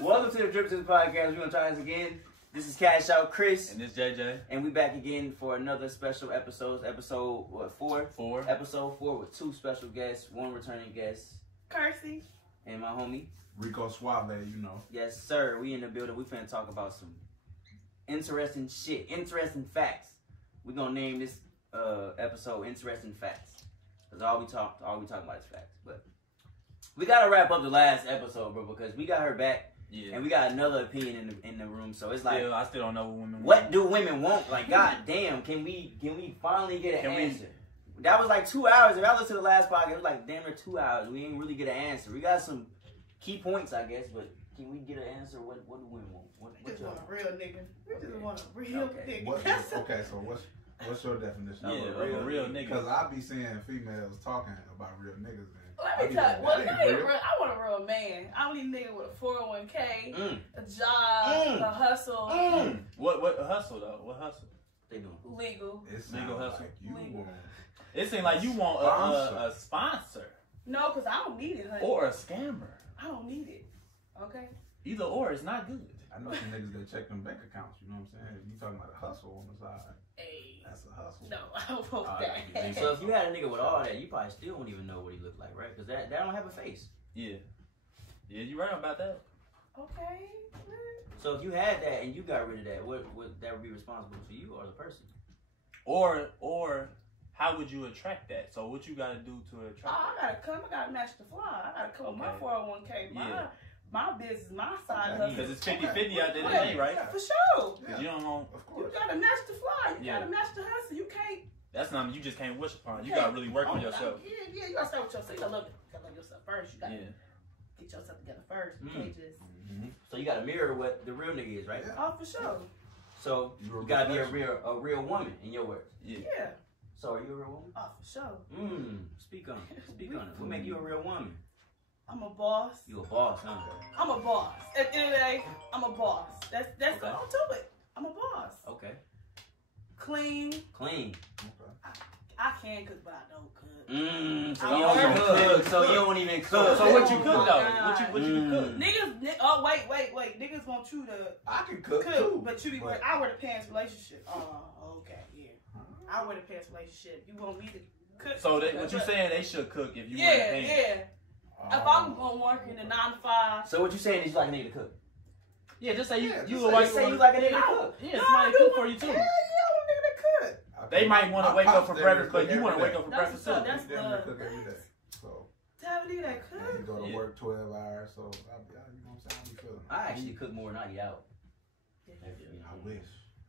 Welcome to the Drip Tips Podcast. We're going to try this again. This is Cash Out Chris. And this JJ. And we back again for another special episode. Episode, what, 4? 4. Episode 4 with 2 special guests, 1 returning guest. Kersey. And my homie. Rico Suave, you know. Yes, sir. We in the building. We finna talk about some interesting shit. Interesting facts. We're going to name this episode Interesting Facts. Because all we talk about is facts. But we got to wrap up the last episode, bro, because we got her back. Yeah. And we got another opinion in the room, so it's like I still don't know what women want. What do women want? Like, god damn, can we finally get an answer? That was like 2 hours. If I listened to the last podcast, it was like damn near 2 hours. We ain't really get an answer. We got some key points, I guess, but can we get an answer? What do women want? We just want a real nigga. We just want a real nigga. Okay, so what's your definition of a real nigga? Because I be seeing females talking about real niggas. Let me tell you. Well, I want a real man. I need a nigga with a 401k, a job, a hustle. What hustle though? What hustle? They doing legal. Legal hustle. Like legal. It seems like you want a sponsor. No, because I don't need it, honey. Or a scammer. I don't need it. Okay. Either or is not good. I know some niggas that check them bank accounts. You know what I'm saying? You talking about a hustle on the side? Hey. That's a hustle. No, I don't want that. So if you had a nigga with all that, you probably still won't even know what he looked like, right? Because that don't have a face. Yeah, you're right about that. Okay. So if you had that and you got rid of that, what that would be responsible for you or the person? Or how would you attract that? So what you got to do to attract? I gotta match the fly. I gotta come with my 401k. My business, my side hustle. Because it's 50-50 out there today, right? Yeah, for sure. Because you don't know. Of course. You gotta match the fly. You gotta match the hustle. You can't. That's not. You just can't wish upon. You gotta really work on yourself. Yeah. You gotta start with yourself. You gotta love yourself first. You gotta get yourself together first. You can't just. So you gotta mirror what the real nigga is, right? Yeah. Oh, for sure. So you gotta be a real woman in your words. Yeah. So are you a real woman? Oh, for sure. Speak on it. Speak on it. What make you a real woman? I'm a boss. You a boss, huh? I'm a boss. At the end of the day, I'm a boss. That's all to it. I'm a boss. Okay. Clean. Okay. I can cook, but I don't cook. So you don't even cook. So you don't even cook. So what you cook though? What you cook? Niggas. Oh wait. Niggas want you to. I can cook too. But you be wearing. I wear the pants relationship. Oh, okay, yeah. I wear the pants relationship. You want me to cook? So what you saying? They should cook if you wear the pants. Yeah. If I'm gonna work in the 9 to 5. So what you saying is you like a nigga to cook? Yeah, just say you say you like a nigga to cook. Yeah, somebody cook for you too. Yeah, I want a nigga to cook. They might want to wake up for breakfast, but you want to wake up for breakfast too. That's cook every day. So to have a nigga that cook. You go to work 12 hours, so you know what I'm saying? How you feeling? I actually cook more than I eat out. I wish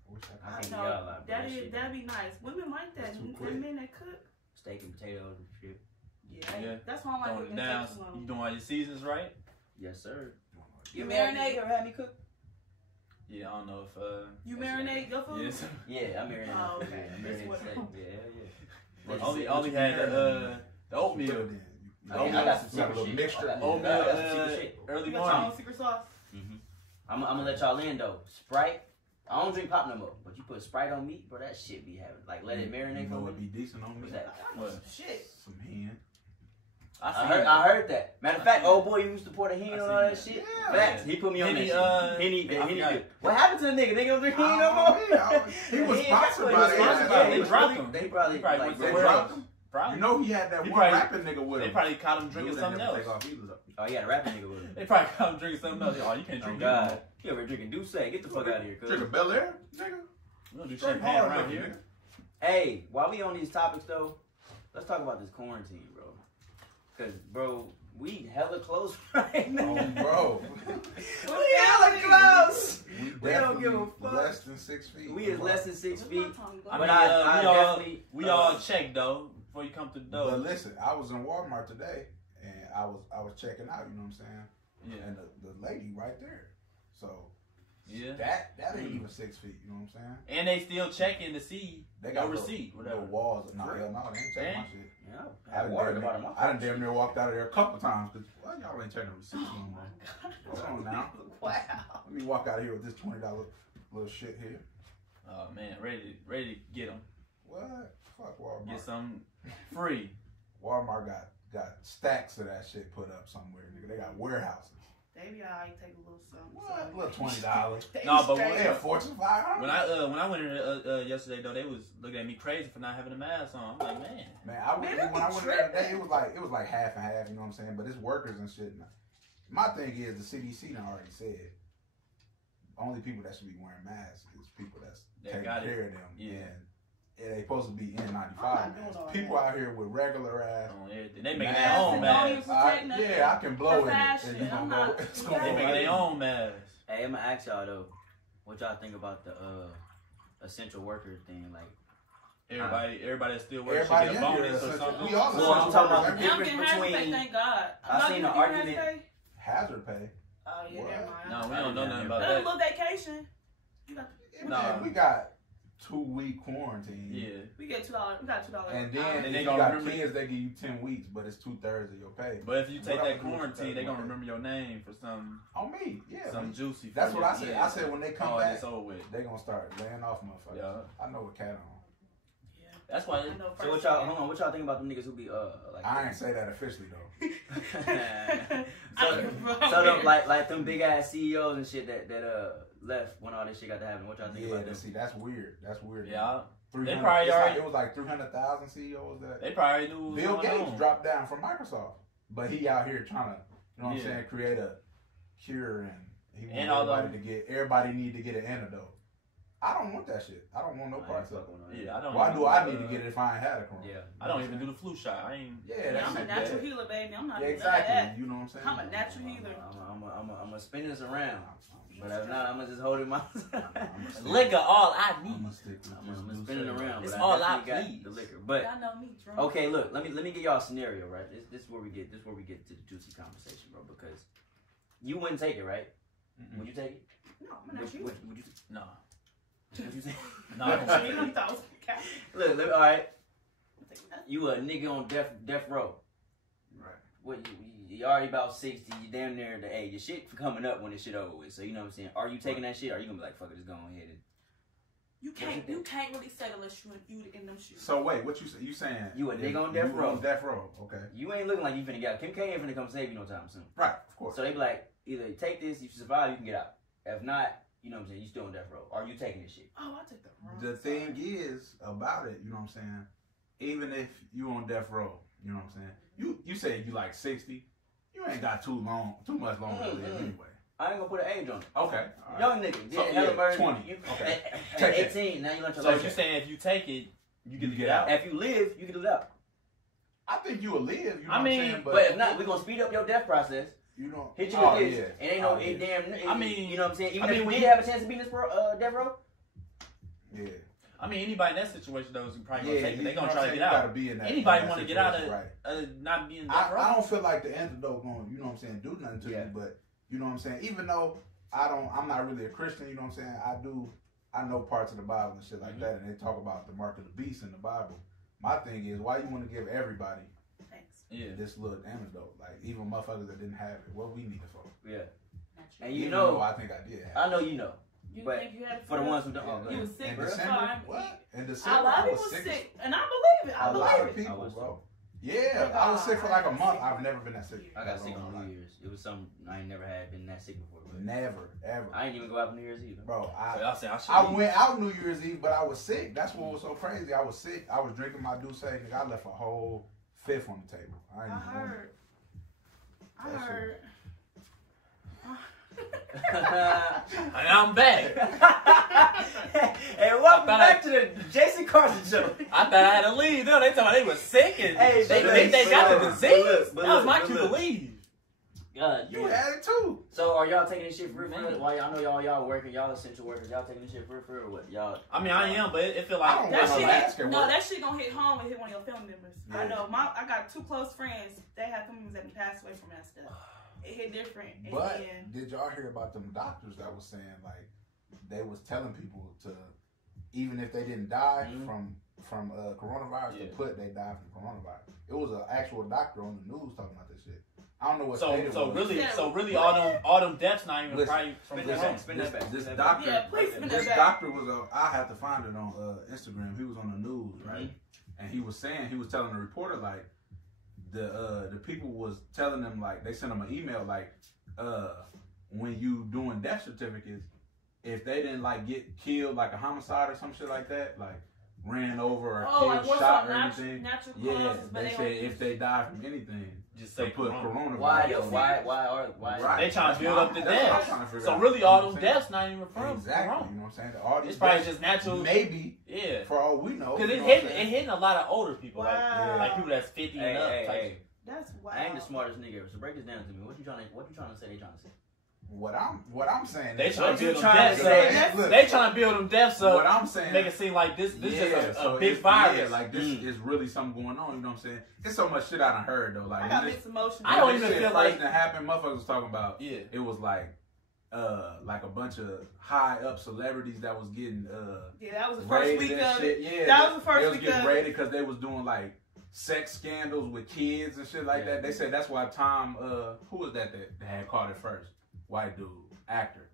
I can't eat out a lot. That'd be nice. Women like that. And men that cook. Steak and potatoes and shit. Yeah. That's why I like cooking. You doing all your seasons right? Yes, sir. You marinate? You ever had me cook? Yeah, I don't know if you marinate your food? Yes. Yeah, I marinate. Oh, okay. I marinate steak. Yeah. Only had the oatmeal. I got some secret mixture. Oatmeal, early morning. You got your own secret sauce? I'm gonna let y'all in though. Sprite. I don't drink pop no more, but you put Sprite on meat, bro, that shit be having. Like, let it marinate. You know it'd be decent on me. What? Shit. Some hen. I heard that. Matter of fact, old boy used to pour the hen on all that shit. Yeah. Facts. He put me on that shit. Henny. What happened to the nigga? Nigga don't drink hen no more? He was sponsored by that. They dropped him. They probably dropped him. Probably. You know he had that one rapping nigga with him. They probably caught him drinking something else. Oh, he had a rapping nigga with him. They probably caught him drinking something else. Oh, you can't drink God. You ever drinking Douce? Get the fuck out of here, cuz. Drinking Bel Air, nigga. We don't do champagne around here. Hey, while we on these topics though, let's talk about this quarantine, bro. Cause, bro, we hella close right now. Oh, bro. We hella close. We don't give a fuck. Less than 6 feet. We is less than 6 feet. I mean, we all check though before you come to the door. But listen, I was in Walmart today and I was checking out. You know what I'm saying? Yeah. And the lady right there. So yeah, that ain't even 6 feet. You know what I'm saying? And they still checking to see they got no receipt, whatever. No walls. No, hell no, they ain't checking my shit. Yeah, I done damn near walked out of there a couple times because y'all ain't checking receipts no more. Hold on now. Wow. Let me walk out of here with this $20 little shit here. Oh man, ready to get them. What? Fuck Walmart. Get some free. Walmart got stacks of that shit put up somewhere, nigga. They got warehouses. They be alright, take a little something. What? A little $20. No, but straight. Yeah, Fortune 500. when I went in there yesterday though, they was looking at me crazy for not having a mask on. I'm like, man. Man, when Man, I went there today, it was like half and half. You know what I'm saying? But it's workers and shit. My thing is the CDC done already said only people that should be wearing masks is people that's taking care of them. Yeah. And they supposed to be N95 I'm not doing masks. all People that. out here with regular ass. They making their masks own and masks. Protect nothing. Yeah, I can blow in it. Fashion. And you I'm gonna not- go. It's Yeah. gonna They go making right their own masks. Hey, I'm gonna ask y'all though, what y'all think about the essential worker thing? Like, Everybody that still works should Everybody get a in here bonus is or essential. something. We all Well, I'm talking about the Now I'm difference getting hazard pay, between. thank God. I seen an argument. hazard pay. Oh, yeah, What? never mind. No, we don't know nothing about Another that. little vacation. You got Man, we got 2-week quarantine. Yeah. We get $2. We got $2. And then And if they you gonna got remember- kids, they give you 10 weeks, but it's 2/3 of your pay. But if you take What that I'm gonna do quarantine, is they gonna take remember your name for some On me, yeah. juicy. That's for what I you. said. Yeah. I said when they come Oh, back, it's over with. they gonna start laying off motherfuckers. Yeah. I know what cat on. Yeah. That's why. I know So what y'all? Hold on. What y'all think about them niggas who be like? I ain't say that officially though. so them, like them big ass CEOs and shit that left when all this shit got to happen. What y'all think Yeah, about them? see, that's weird. That's weird. Yeah. 300 They probably it's like- already- It was like 300,000 CEOs that They probably knew. What was Bill going Gates on. dropped down from Microsoft, but he out here trying to, you know what I'm Yeah. saying, create a cure and he wants And all everybody need to get an antidote. I don't want that shit. I don't want no parts of it. Yeah, I don't. Why even do I need to get it if I ain't had a corona? Yeah. I don't even do the flu shot. I ain't. Yeah, Yeah, that's I'm a it, natural yeah. healer, baby. I'm not Yeah, doing none of exactly. that. You know what I'm saying? I'm a natural healer. I'm gonna spin this around, but if not, I'm gonna just hold it myself. Liquor, all I I'm need. gonna stick with I'm gonna this spin it blue around. It's But all I definitely got please. the liquor. But Y'all know me, drunk. okay, look, let me give y'all a scenario, right? This is where we get to the juicy conversation, bro. Because you wouldn't take it, right? Mm-mm. Would you take it? No, I'm a natural healer. Would you? No. Would you say? No. Natural healer, I'm thousands of cats. Look, all right. I'm taking that. You a nigga on death row. Right. What you already about 60? You damn near the age. Your shit coming up when this shit over with. So you know what I'm saying? Are you taking that shit? Or are you gonna be like, fuck it, just go ahead and You can't really say it unless you in them shoes. So wait, what you say? You saying You a nigga on you death row. On death row, okay. you ain't looking like you finna get out. Kim K ain't finna come save you no time soon. Right, of course. So they be like, either you take this, you survive, you can get out. If not, you know what I'm saying, you still on death row. Are you taking this shit? Oh, I take the wrong The side. thing is about it, you know what I'm saying? Even if you on death row, you know what I'm saying? You say you like 60, you ain't got too much longer to live anyway. I ain't gonna put an age on it. Okay. All right. Young nigga, So, yeah, yeah, hella birds, 20. You, Okay. At Take it. 18, now you learn your So life. you're saying if you take it, you get to get get out? If you live, you can do that. I think you will live, you know I what mean, I'm saying? But if not, we're gonna speed up your death process. you don't Hit you oh, with this. yeah. It ain't no Oh, yeah. damn. I mean- you know what I'm saying? Even I mean, if when we you- did have a chance to be in this death row, Yeah. I mean, anybody in that situation though is probably Yeah, gonna take it. you They know gonna what try I'm to saying? get You out. gotta be in that. Anybody in that want to get out of situation, right. not being death row. I don't feel like the antidote going, you know what I'm saying, do nothing to Yeah. you, but you know what I'm saying? Even though I'm not really a Christian, you know what I'm saying? I know parts of the Bible and shit like Mhm. that, and they talk about the mark of the beast in the Bible. My thing is, why you want to give everybody Thanks. Yeah. this little antidote? Like, even motherfuckers that didn't have it, what we need it for? yeah. Natural. And you Even know, though I think I did have it. I know you know. You but think you had it For the real? ones who don't, Yeah, oh, go You ahead. was sick, In bro. December, Sorry. what? In A December, lot I of was people was sick. sick, and I believe it. I A believe lot of it. people, was bro. Yeah, I was sick for like a month. I've never been that sick. I got sick Ever in on my New life. Year's. It was something I ain't never had been that sick before. But Never, ever. I ain't even go out for New Year's either. Bro, So y'all saying I should I leave. went out New Year's Eve, but I was sick. That's what was so crazy. I was sick. I was drinking my Douce. Nigga, I left a whole fifth on the table. I ain't I even want it. heard. I That shit. heard. And I'm back. Hey, welcome thought back to the Jason Carson show. I thought I had to leave. No, they told me they was sick and Hey, they but got look, the but disease. look, but That was look, my but cue to look. leave. God, You yeah. had it too. So are y'all taking this shit for real? Man. Why I know y'all working, y'all essential workers. Y'all taking this shit for real or what? Y'all. I mean, I am, but it feel I like don't That wear no mask shit, at no, work. that shit gonna hit home and hit one of your family members. I Yeah. know. I got two close friends. They have family members that passed away from that stuff. It hit different. And But then, did y'all hear about them doctors that was saying like they was telling people to, even if they didn't die Mhm. from coronavirus, to Yeah. put they died from coronavirus. It was an actual doctor on the news talking about this shit. I don't know what so state it was. really all them deaths not even Listen, probably from spin the that corona. back, spin that back. This Spin that doctor, Yeah, please spin that this back. doctor was I have to find it on Instagram. He was on the news, right? And he was telling the reporter like the people was telling them like they sent him an email like when you doing death certificates, if they didn't like get killed like a homicide or some shit like that, like ran over or killed, like shot or natural anything, causes, they said if they die from anything, just say put coronavirus. Why? They trying to build up the deaths. deaths. So really, all those deaths not even from exactly. corona. You know what I'm saying? All these it's probably just natural. Maybe. Yeah. For all we know. Because it hitting a lot of older people, wow. like people that's 50 and up. That's wild. I ain't the smartest nigga ever. So break this down to me. What you trying to say? They trying to say. What I'm saying. They trying to build them deaths. They trying to build them deaths up. What I'm saying. Make it seem like this is a big virus. Yeah, like this is really something going on. You know what I'm saying? It's so much shit I done heard though. Like I got mixed emotions. I don't even feel like that happened. Motherfuckers was talking about. Yeah. It was like a bunch of high up celebrities that was getting that was the first week of shit. Yeah, that was the first week. They was getting raided because they was doing like sex scandals with kids and shit like that. They said that's why Tom who was that had caught it first? White dude. Actor.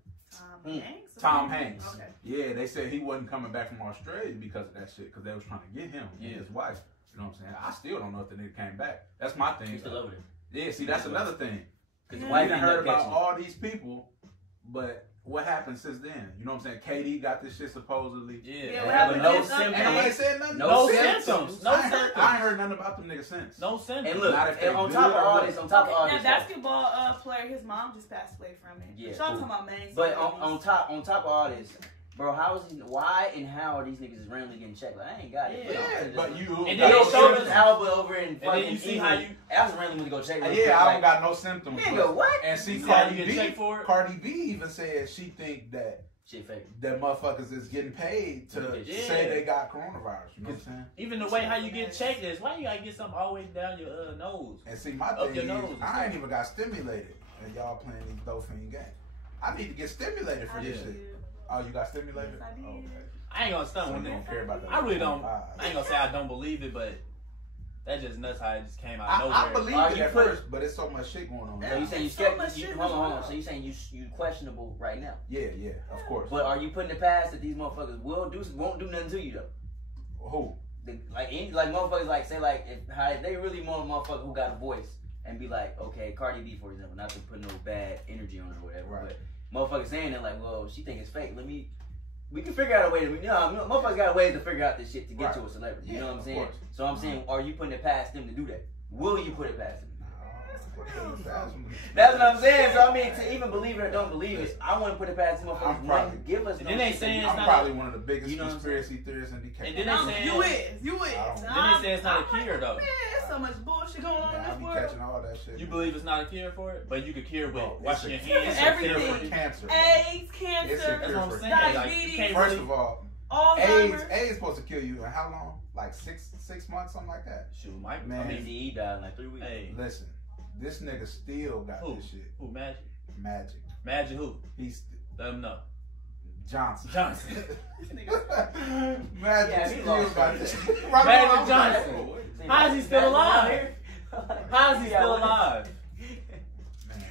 Tom Hanks. Okay. Yeah, they said he wasn't coming back from Australia because of that shit, because they was trying to get him and his wife. You know what I'm saying? I still don't know if the nigga came back. That's my thing. He's still over there. Yeah, see, that's another thing. Because the wife heard about all these people, but what happened since then? You know what I'm saying? Katie got this shit supposedly. Yeah, what happened? No symptoms. And nobody said nothing. No symptoms. I ain't heard nothing about them niggas since. No symptoms. And look, and on top of all this, that basketball player, his mom just passed away from it. Yeah, y'all talking about main. But on top of all this, bro, why and how are these niggas randomly getting checked? Like, I ain't got it. Yeah, but you. And then they showed us Alba over in fucking. And then you see how you. I was randomly to go check. Yeah, I don't got no symptoms. Nigga, what? And see, Cardi B even said she think that shit fake. That motherfuckers is getting paid to say they got coronavirus. You know what I'm saying? Even the way how you get checked is why you gotta get something all the way down your nose. And see, my thing is, I ain't even got stimulated, and y'all playing these dolphin games. I need to get stimulated for this shit. Oh, you got stimulated? Yes, I did. Okay. I ain't gonna stunt with don't it. care about that. I really don't. I ain't gonna say I don't believe it, but that just nuts how it just came out of nowhere. I believe it at first, but it's so much shit going on. So you saying you skeptical? Hold on. So you saying you questionable right now? Yeah, of course. But are you putting it past that these motherfuckers won't do nothing to you though? Who? Like motherfuckers like say like if they really want a motherfucker who got a voice and be like, okay, Cardi B for example, not to put no bad energy on her or whatever, right. But motherfuckers saying that like, well, she think it's fake. We can figure out a way to, motherfuckers got a way to figure out this shit to get to a celebrity. You know what I'm saying? So I'm saying, are you putting it past them to do that? Will you put it past them? That's what I'm saying. So I mean, to even believe it or don't believe it, I want to put it past them motherfuckers. Give us. And then they saying it's I'm not probably one of the biggest conspiracy theorists in DK. And then they saying you is. Then they say it's not a cure though. Man, there's so much bullshit going on in this world. Catching all that shit. You believe it's not a cure for it, but you could cure with washing your hands. Everything. For cancer. AIDS, cancer, that's what I'm saying. diabetes. First of all, Alzheimer's. AIDS is supposed to kill you in how long? Like 6 months, something like that. Shoot, man. He died in like 3 weeks. Hey, listen, this nigga still got this shit. Who? Magic. Magic Who? He's let him know. Johnson. Magic still got this. Magic Johnson. How is he still alive? How is he still alive? Man,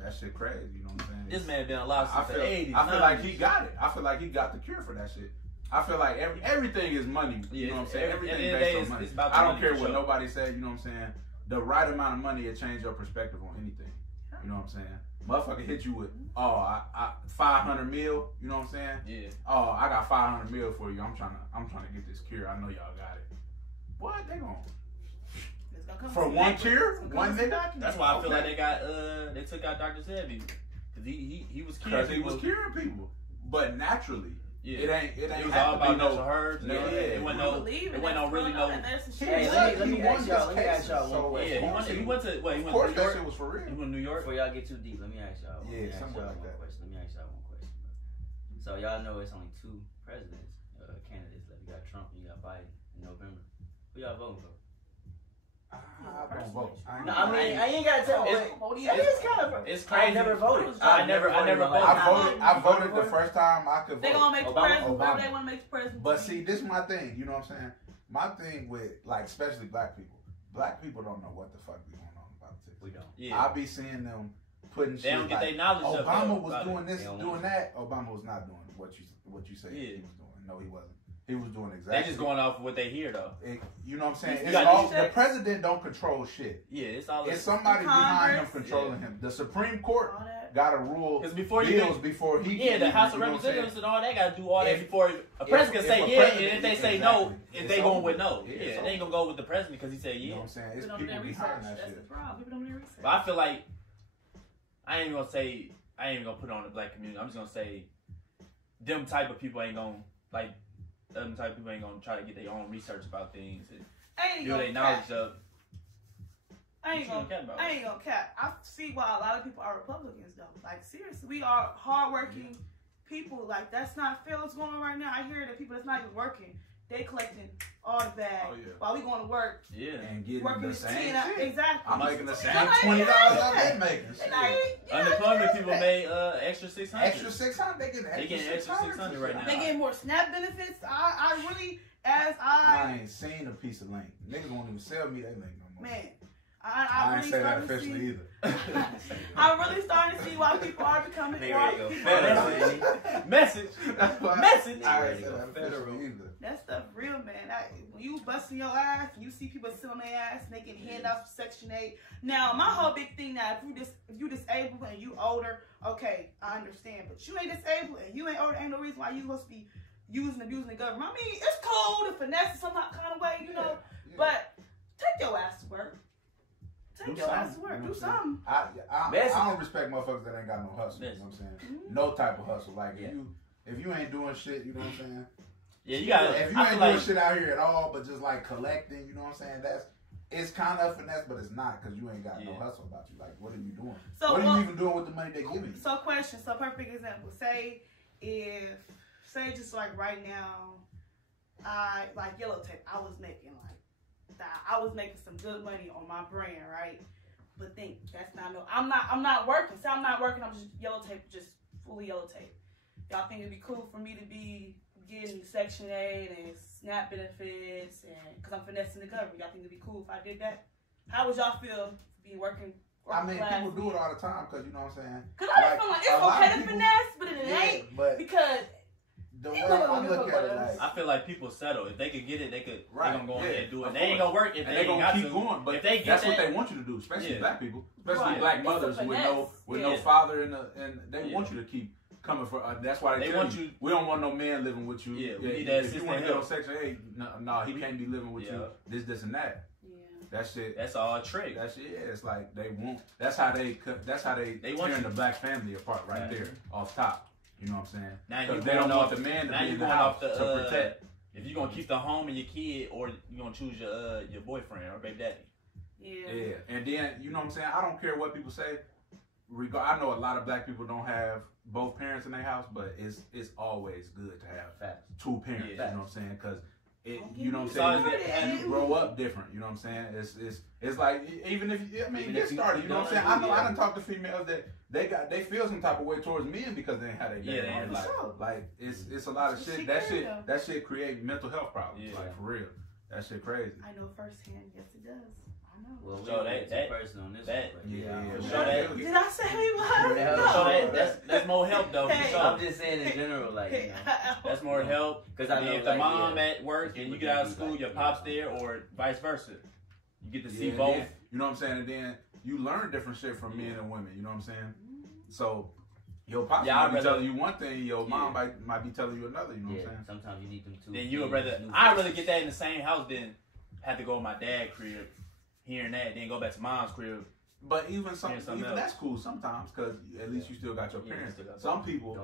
that shit crazy. You know what I'm saying? This man been alive since the 80s. I feel like he got it. I feel like he got the cure for that shit. I feel like everything is money. You know what I'm saying? Everything based on money. I don't care what nobody said. You know what I'm saying? The right amount of money will change your perspective on anything. You know what I'm saying? Motherfucker hit you with, 500 mil. You know what I'm saying? Yeah. Oh, I got 500 mil for you. I'm trying to get this cure. I know y'all got it. What? They gonna for one cure? One nigga? That's why I feel like they took out Dr. Sebi. Cause he was curing people. He was curing people. But naturally. Yeah. It ain't was all about natural herbs. It wasn't no really no. Hey, let me ask y'all one question. Yeah, he went to New York. Of course, that shit was for real. He went to New York. Before y'all get too deep, let me ask y'all. Yeah, something like that. Let me ask y'all one question. So y'all know it's only 2 presidents, candidates left. You got Trump and you got Biden in November. Who y'all voting for? I don't vote. I ain't gotta tell. It's crazy. I never voted. I never voted. I voted the first time I could vote. They gonna make the president. They want to make the president. But see, this is my thing. You know what I'm saying? My thing with especially black people. Black people don't know what the fuck be going on in politics. We don't. Yeah. I be seeing them putting. They don't get their knowledge. Obama was doing this, doing that. Obama was not doing what you say he was doing. No, he wasn't. He was doing exactly. They just going off of what they hear though. You know what I'm saying? The president don't control shit. Yeah, it's somebody behind him controlling him. The Supreme Court gotta rule before bills before he. Yeah, the House of Representatives and all that gotta do all that before a president can say yeah, and if they say no, if they going with no, yeah, they ain't gonna go with the president because he said yeah. You know what I'm saying? It's people people don't do behind research. that That's shit. the problem. People don't do research. But I feel like I ain't even gonna put it on the black community. I'm just gonna say them type of people ain't gonna try to get their own research about things and build their knowledge up. I ain't gonna cap. I see why a lot of people are Republicans though. Like seriously, we are hardworking people. Like that's not fair what's going on right now. I hear that people that's not even working, they collecting all the bag while we going to work. Yeah, and getting working the same shit. Exactly. I'm making the same $20 I'm making. Unemployment people made extra $600. Extra $600. They getting extra $600 right now. They getting more SNAP benefits. I really, I ain't seen a piece of link. Niggas won't even sell me that link no more. Man. I really ain't say that officially either. I'm really starting to see why people are becoming more. Message. Message. I ain't say that officially either. That stuff real, man. When you busting your ass, you see people sit on their ass and they can hand out Section 8. Now, my whole big thing now, if you disabled and you older, okay, I understand. But you ain't disabled and you ain't older, ain't no reason why you supposed to be abusing the government. I mean, it's cool to finesse in some kind of way, you know, but take your ass to work. Take your ass to work. Do something. I don't respect motherfuckers that ain't got no hustle. You know what I'm saying? No type of hustle. Like if you ain't doing shit, you know what I'm saying? Yeah, you got. If you ain't doing shit out here at all, but just like collecting, you know what I'm saying? It's kind of finesse, but it's not because you ain't got no hustle about you. Like, what are you doing? So what are you even doing with the money they giving you? So perfect example. Say just like right now, I like Yellow Tape. I was making some good money on my brand, right? But think that's not no. I'm not working. Say I'm not working. I'm just Yellow Tape, just fully Yellow Tape. Y'all think it'd be cool for me to be getting Section 8 and SNAP benefits, and because I'm finessing the government? Y'all think it'd be cool if I did that? How would y'all feel being working? I mean, people do it all the time because you know what I'm saying. Because I feel like it's okay to finesse, but it ain't because. The way I look at it, like, I feel like people settle. If they could get it, they gonna go ahead and do it. They course. ain't gonna work if they gonna keep going. But if they get that's what they want you to do, especially black people, especially black mothers with no father and they want you to keep coming for. That's why they want you. We don't want no man living with you. Yeah, we need that. If you want to get on Section 8, no, he can't be living with you. This, and that. That shit. That's all a trick. That shit. Yeah, it's like they won't. That's how they tearing the black family apart right there off top. You know what I'm saying? Now they don't want the man to be in the house to protect. If you're gonna keep the home and your kid, or you're gonna choose your boyfriend or baby daddy. Yeah. And then you know what I'm saying? I don't care what people say. I know a lot of black people don't have both parents in their house, but it's always good to have two parents. You know what I'm saying? Because you know what I'm saying? And you grow up different. You know what I'm saying? It's like even if get started. You know what I'm saying? I know I done talked to females that they feel some type of way towards men because they ain't had their dad. Like it's a lot of shit. That shit create mental health problems. Like for real. That shit crazy. I know firsthand. Yes, it does. I know. Well, so that person on this. Did I say he was? No. So that's more help though. I'm just saying in general, like that's more help. Because I mean, if the mom at work and you get out of school, your pop's there, or vice versa, you get to see both. Then, you know what I'm saying? And then you learn different shit from men and women. You know what I'm saying? So your pop might be telling you one thing, your mom might be telling you another. You know what I'm saying? Sometimes you need them two. Then you would rather. I'd rather get that in the same house than have to go to my dad's crib, hearing that, then go back to mom's crib. But even that's cool sometimes because at least you still got your parents. Some people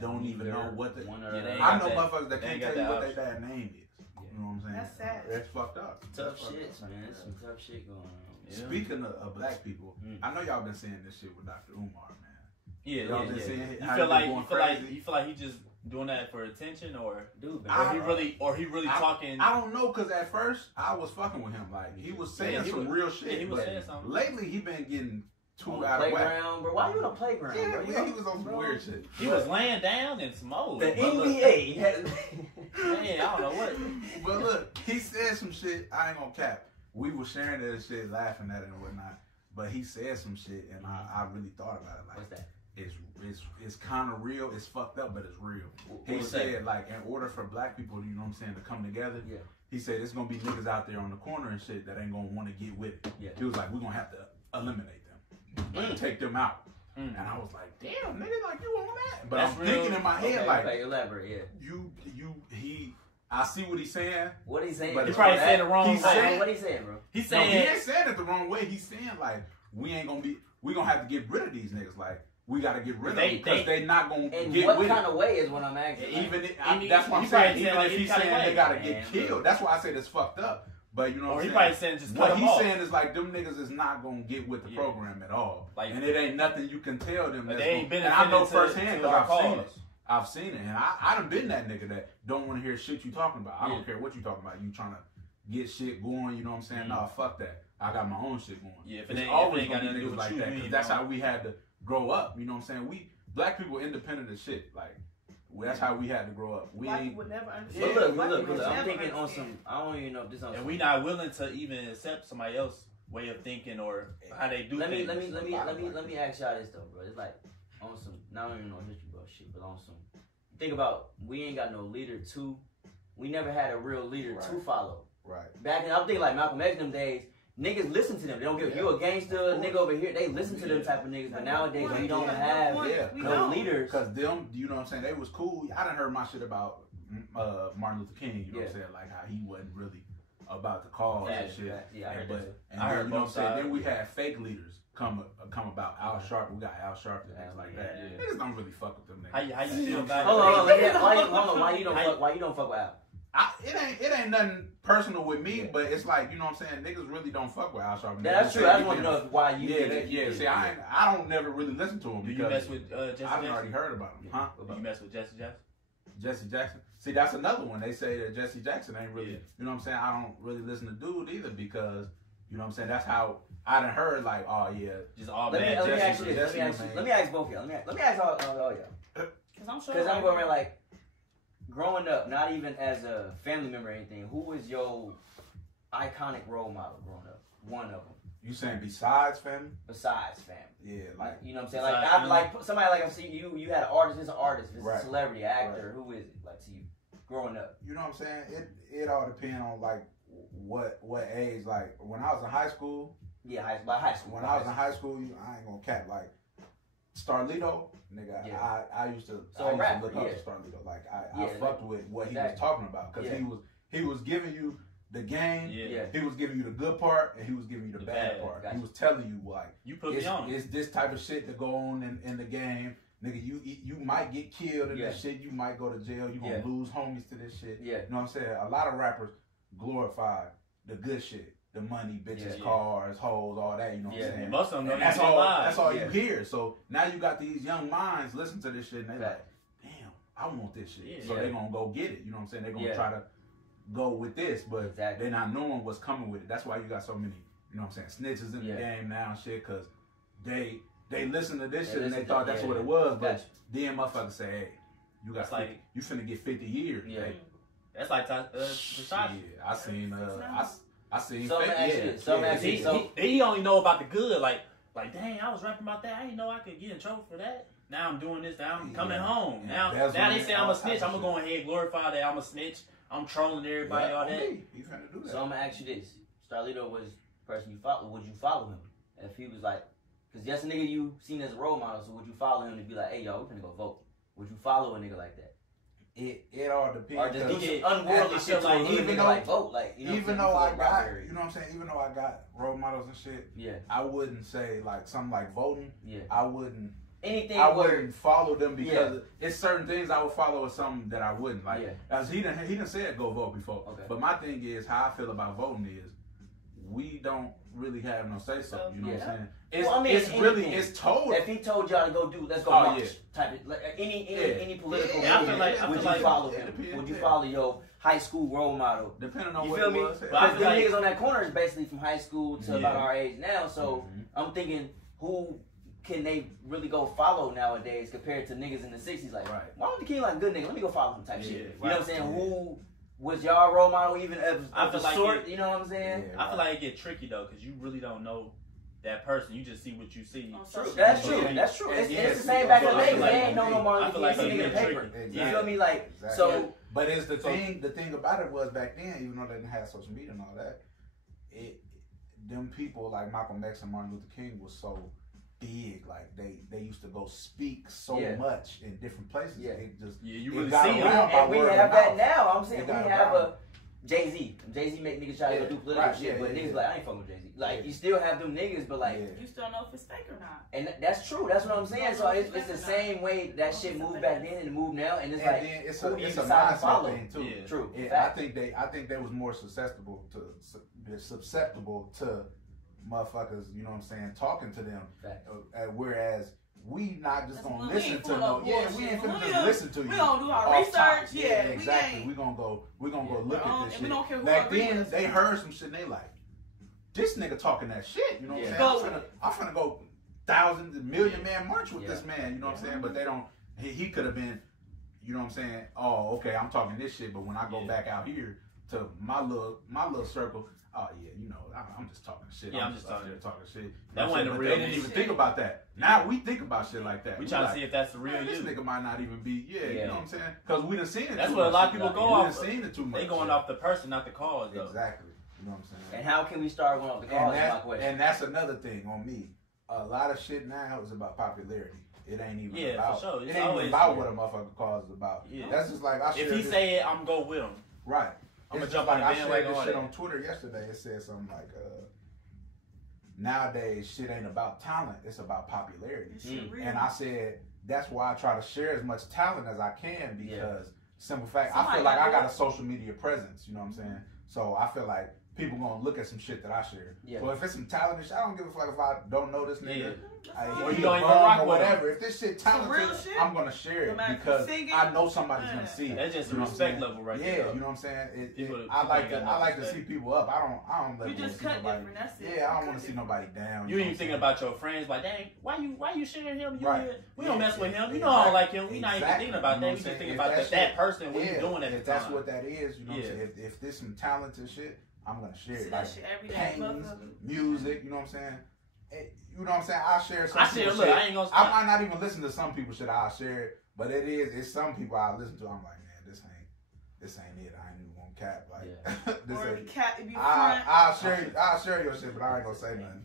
don't even know what the. I know motherfuckers that can't tell you what their dad's name is. You know what I'm saying? That's sad. That's fucked up. Tough shit, man. There's some tough shit going on. Yeah. Speaking of black people, I know y'all been seeing this shit with Dr. Umar, man. Yeah. You feel like he just doing that for attention, or dude, or he really talking? I don't know, cause at first I was fucking with him, like he was saying some real shit. Yeah, he was saying something. Lately he been getting too out of whack. Bro, why you on the playground? Yeah, bro? He was on some weird shit. He was laying down in smoke. The NBA. Man, I don't know what. But look, he said some shit. I ain't gonna cap. We were sharing that shit, laughing at it and whatnot. But he said some shit, and I really thought about it. Like, what's that? It's kind of real. It's fucked up, but it's real. He said, like, in order for black people, you know what I'm saying, to come together, he said there's gonna be niggas out there on the corner and shit that ain't gonna want to get with it. He was like, we're gonna have to eliminate them, take them out. And I was like, damn, nigga, like, you on that? But I'm thinking in my head, like, elaborate, I see what he's saying. What he's saying? But he probably said the wrong way. What he saying, bro? He's saying, he ain't saying it the wrong way. He's saying, like, we gonna have to get rid of these niggas. Like, we gotta get rid of them because they not gonna get with it. What kind of way is what I'm asking? That's what I'm saying. Even if he's saying they gotta get killed, that's why I said it's fucked up. But you know what I'm saying? Probably saying just cut what he's off. saying is like them niggas is not gonna get with the program at all. Like, and it ain't nothing you can tell them. They ain't been. And I know firsthand because I've seen it, and I done been that nigga that don't want to hear shit you talking about. I don't care what you talking about. You trying to get shit going, you know what I'm saying? Nah, fuck that. I got my own shit going. Yeah, if it's always gonna be niggas like that because that's how we had to grow up. You know what I'm saying? Black people independent as shit. Like, that's how we had to grow up. We Black ain't. people never understand. Look, I'm thinking on some. I don't even know if this on. And we not willing to even accept somebody else's way of thinking or how they do things. Let me ask y'all this though, bro. It's like on some. I don't even know history about shit, but on some. Think about we ain't got no leader to. We never had a real leader to follow. Right. Back then, I'm thinking like Malcolm X them days. Niggas listen to them. They don't give you a gangster, nigga over here. They listen to them type of niggas. But nowadays, we don't have no leaders. Because them, you know what I'm saying? They was cool. I done heard my shit about Martin Luther King. You know what I'm saying? Like how he wasn't really about the cause and shit. Yeah, I heard that. And then, you know what I'm saying? Then we had fake leaders come about. Al Sharpton. We got Al Sharpton and things like that. Niggas don't really fuck with them niggas. How you feel about it? Hold on. Why you don't fuck with Al? It ain't nothing personal with me, but it's like, you know what I'm saying, nigers really don't fuck with Al Sharpton. That's true. I just want to know why you. See, I don't never really listen to him. Do you mess with Jesse Jackson? I've already heard about him. Huh? Do you mess with Jesse Jackson? Jesse Jackson. See, that's another one. They say that Jesse Jackson ain't really. You know what I'm saying? I don't really listen to dude either because you know what I'm saying. That's how I done heard like, oh yeah, just all bad. Let me ask you this. Let me ask both of y'all. Let me ask all y'all. Because I'm going like. Growing up, not even as a family member or anything, who was your iconic role model growing up? One of them. You saying besides family? Besides family. Yeah, like you know what I'm saying. Like somebody like I'm seeing you. You had an artist. It's an artist. It's a celebrity, actor. Who is it? Like to you, growing up. You know what I'm saying? It all depends on like what age. Like when I was in high school. Yeah, high school. When I was in high school, I ain't gonna cap like Starlito. Nigga, I used to look up to Starlito. Like I fucked with what he was talking about because he was giving you the game. Yeah. He was giving you the good part and he was giving you the bad part. He was telling you like you put me on. It's this type of shit to go on in the game. Nigga, you might get killed in this shit. You might go to jail. You gonna lose homies to this shit. Yeah. You know what I'm saying? A lot of rappers glorify the good shit. The money, bitches, cars, hoes, all that, you know what I'm saying? Most of them that's all you hear. So now you got these young minds listen to this shit and they like, damn, I want this shit. So they gonna go get it, you know what I'm saying? They gonna try to go with this, but they're not knowing what's coming with it. That's why you got so many, you know what I'm saying, snitches in the game now and shit, cause they listen to this shit and they thought that's what it was, but then motherfuckers say, hey, you got like you finna get 50 years. Yeah. Hey. That's like I seen he only know about the good. Like, dang, I was rapping about that. I didn't know I could get in trouble for that. Now I'm doing this. Now I'm coming home. Now they say I'm a snitch. I'm gonna go ahead and glorify that I'm a snitch. I'm trolling everybody, all that. He's trying to do that. So I'm gonna ask you this: Starlito was the person you follow. Would you follow him if he was like? Because that's a nigga you seen as a role model. So would you follow him to be like, hey, yo, we're gonna go vote? Would you follow a nigga like that? It all depends. Or just do some unworldly shit like even though like vote, like you know even though I got you know what I'm saying, even though I got role models and shit, I wouldn't say like something like voting. I wouldn't wouldn't follow them because it's certain things I would follow or something that I wouldn't like. As he done said go vote before. Okay. But my thing is how I feel about voting is we don't really have no say so. You know what I'm saying? It's told. If he told y'all to go do, let's go march type of like any political movement, would you follow him? Would you follow your high school role model? Depending on you what feel it me? was. Because them niggas on that corner is basically from high school to about our age now. So I'm thinking, who can they really go follow nowadays compared to niggas in the 60s? Like, Martin Luther King like good nigga, let me go follow him type shit. You know what I'm saying? Who was y'all role model even of the sort? You know what I'm saying? I feel like it get tricky though, because you really don't know that person. You just see what you see. True. That's true. That's true. It's the same back in the day. They ain't know no Martin Luther King. Nigga paper. You feel me? Like so. But it's the thing. The thing about it was back then, even though they didn't have social media and all that, them people like Malcolm X and Martin Luther King was so big. Like they used to go speak so much in different places. Yeah. It just you really see it. And we have that now. I'm saying we have a Jay-Z. Jay-Z make niggas try to go do political shit, but niggas like, I ain't fucking with Jay-Z. Like, you still have them niggas, but like... You still know if it's fake or not. And that's true. That's what I'm saying. So it's the same way that shit moved back then and moved now. And it's like, it's who do you a decide to follow? thing, too. Yeah. True. Yeah, I think they was more susceptible to motherfuckers, you know what I'm saying, talking to them. Whereas... we not just gonna listen to no. Yeah, we ain't gonna just listen to you. We gonna do our research. Yeah, exactly. We gonna go look at this shit. We don't care who back then, they heard some shit and they like, this nigga talking that shit. You know what I'm saying? I'm finna go thousands, million man march with this man. You know what I'm saying? But they don't. He could have been. You know what I'm saying? Oh, okay, I'm talking this shit. But when I go back out here to my little circle. Oh yeah, you know, I'm just talking shit. Yeah, I'm just talking shit. That wasn't the real. They didn't even think about that. Now we think about shit like that. We try to see if that's the real you. This nigga might not even be. You know what I'm saying? Because we done seen it. That's what a lot of people go off. We done seen it too much. They going off the person, not the cause, though. Exactly. You know what I'm saying? And how can we start going off the cause? Is my question. And that's another thing on me. A lot of shit now is about popularity. It ain't even about. For sure. It ain't even about what a motherfucker cause is about. Yeah. That's just like if he say it, I'm go with him. Right. I'm gonna jump on the bandwagon. I shared this shit on Twitter yesterday. It said something like, nowadays shit ain't about talent, it's about popularity. And I said, that's why I try to share as much talent as I can because simple fact, I feel like I got a social media presence, you know what I'm saying? So I feel like people gonna look at some shit that I share. So if it's some talent shit, I don't give a fuck if I don't know this nigga. Or you don't even rock or whatever. If this shit talented, shit, I'm gonna share it because I know somebody's gonna see it. That's just a respect level right there. Yeah, you know what I'm saying? I like to see people up. I don't let you just cut nobody. Different. That's it. Yeah, I don't want to see nobody down. You ain't thinking about your friends like, dang, why you sharing him? We don't mess with him. You know I don't like him. We not even thinking about that. We just thinking about that person. What you doing at the time. That's what that is. You know what I'm saying? If there's some talented shit, I'm gonna share it. Like paintings, music. You know what I'm saying? You know what I'm saying? I'll share some people's shit. I might not even listen to some people's shit. I'll share it, but it's some people I listen to. I'm like, man, this ain't it. I ain't even gonna cap. Like, this ain't. I'll share your shit, but I ain't gonna say nothing.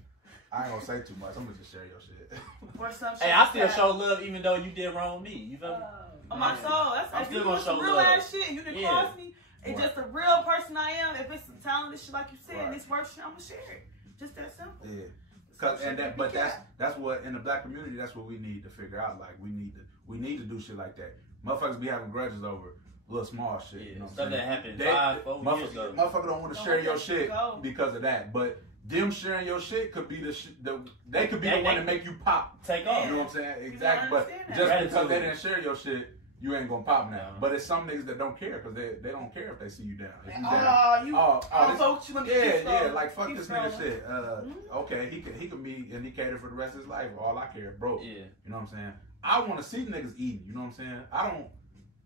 I ain't gonna say too much. I'm gonna just share your shit. Or some shit. Hey, I still show love even though you did wrong with me. You feel me? On my soul. That's I'm still gonna show real love. ass shit. You didn't cross me. It's just the real person I am. If it's some talented shit like you said, and it's worth shit, I'm gonna share it. Just that simple. Yeah. That's what in the black community. That's what we need to figure out. Like we need to do shit like that. Motherfuckers be having grudges over little small shit. Yeah, you know stuff that happened 5-4 years ago. Motherfucker don't want to share your shit because of that. But them sharing your shit could be they could be the one to make you pop. Take off. You know what I'm saying? Exactly. But just because they didn't share your shit, you ain't gonna pop now. But it's some niggas that don't care because they don't care if they see you down. Like fuck this nigga shit. Okay, he could be indicated for the rest of his life. All I care is broke. Yeah. You know what I'm saying? I want to see niggas eating. You know what I'm saying?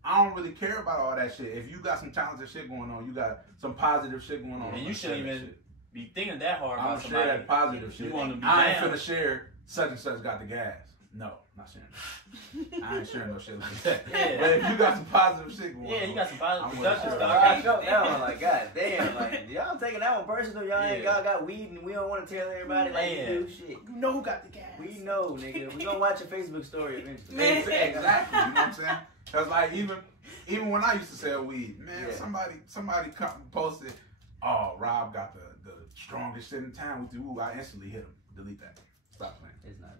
I don't really care about all that shit. If you got some talented shit going on, you got some positive shit going on. And you shouldn't even be thinking that hard about somebody. I'm share that positive shit. I ain't finna share such and such got the gas. No, not sharing. I ain't sharing no shit like that. Yeah. But if you got some positive shit going on, you got some positive production stuff. I felt that one like, god damn, like y'all taking that one personal. Y'all got weed and we don't want to tell everybody like you do shit. You know who got the gas. We know, nigga. We gonna watch your Facebook story eventually. Exactly. You know what I'm saying? Cause like even when I used to sell weed, man, somebody posted, oh, Rob got the strongest shit in town with you. I instantly hit him. Delete that. Stop playing. It's not.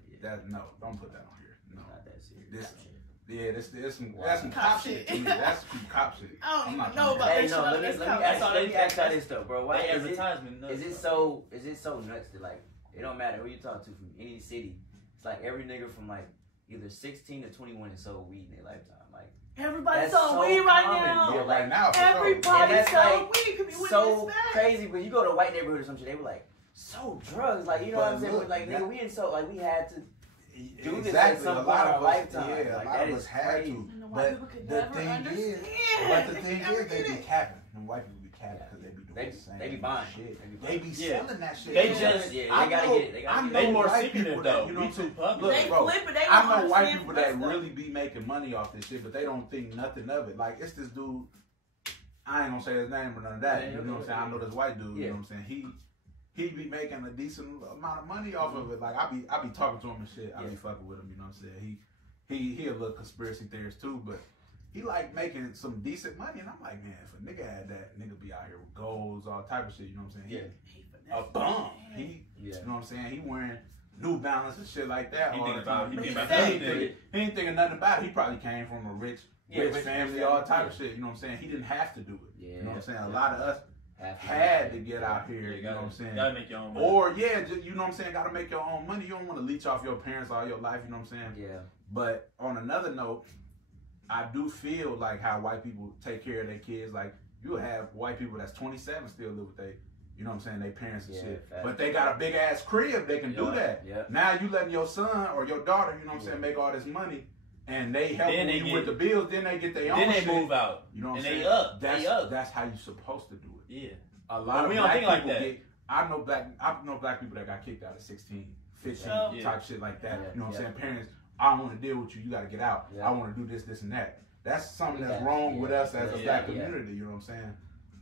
No, don't put that on here. No, not that serious. That's some cop shit. That's some cop shit. I don't even know about that shit. Let me ask you this though, bro. Why advertisement? Is it so nuts that like it don't matter who you talk to from any city? It's like every nigga from like either 16 to 21 is sold weed in their lifetime. Like everybody's selling weed right now. Yeah, right now. Everybody's selling weed. Could be so crazy, but you go to a white neighborhood or some shit, they were like. So drugs, like you know what I'm saying? Like nigga, we ain't so like we had to do this at some point in our lifetime. Yeah, like, a lot of us had to. But the thing is, they be capping. And white people be capping because they be doing the same. They be buying shit. They be selling that shit. They just they gotta get it. They more secretive though. You know, too public. They flip it. I know white people that really be making money off this shit, but they don't think nothing of it. Like it's this dude. I ain't gonna say his name or none of that. You know what I'm saying? I know this white dude. You know what I'm saying? he be making a decent amount of money off of it. Like I be talking to him and shit. I be fucking with him. You know what I'm saying? He a little conspiracy theorist too, but he like making some decent money. And I'm like, man, if a nigga had that, nigga be out here with goals, all type of shit. You know what I'm saying? A bum. You know what I'm saying? He wearing New Balance and shit like that. He ain't thinking nothing about it. He probably came from a rich family, all type of shit. You know what I'm saying? He didn't have to do it. You know what I'm saying? A lot of us had to get out here. You know what I'm saying? Gotta make your own money. Or just, you know what I'm saying? Gotta make your own money. You don't want to leech off your parents all your life. You know what I'm saying? Yeah. But on another note, I do feel like how white people take care of their kids. Like you have white people that's 27 still live with their, you know what I'm saying, their parents and shit. But they got a big ass crib. They can do that. Now you letting your son or your daughter, you know what I'm saying, make all this money. And they help you with the bills. Then they get their own shit. Then they move out. You know what I'm saying? They up. That's how you supposed to do it. Yeah. A lot of black people like that. I know black people that got kicked out at 16, 15, type shit like that. You know what I'm saying? Parents, I don't want to deal with you. You got to get out. I want to do this, and that. That's something that's wrong with us as a black community. You know what I'm saying?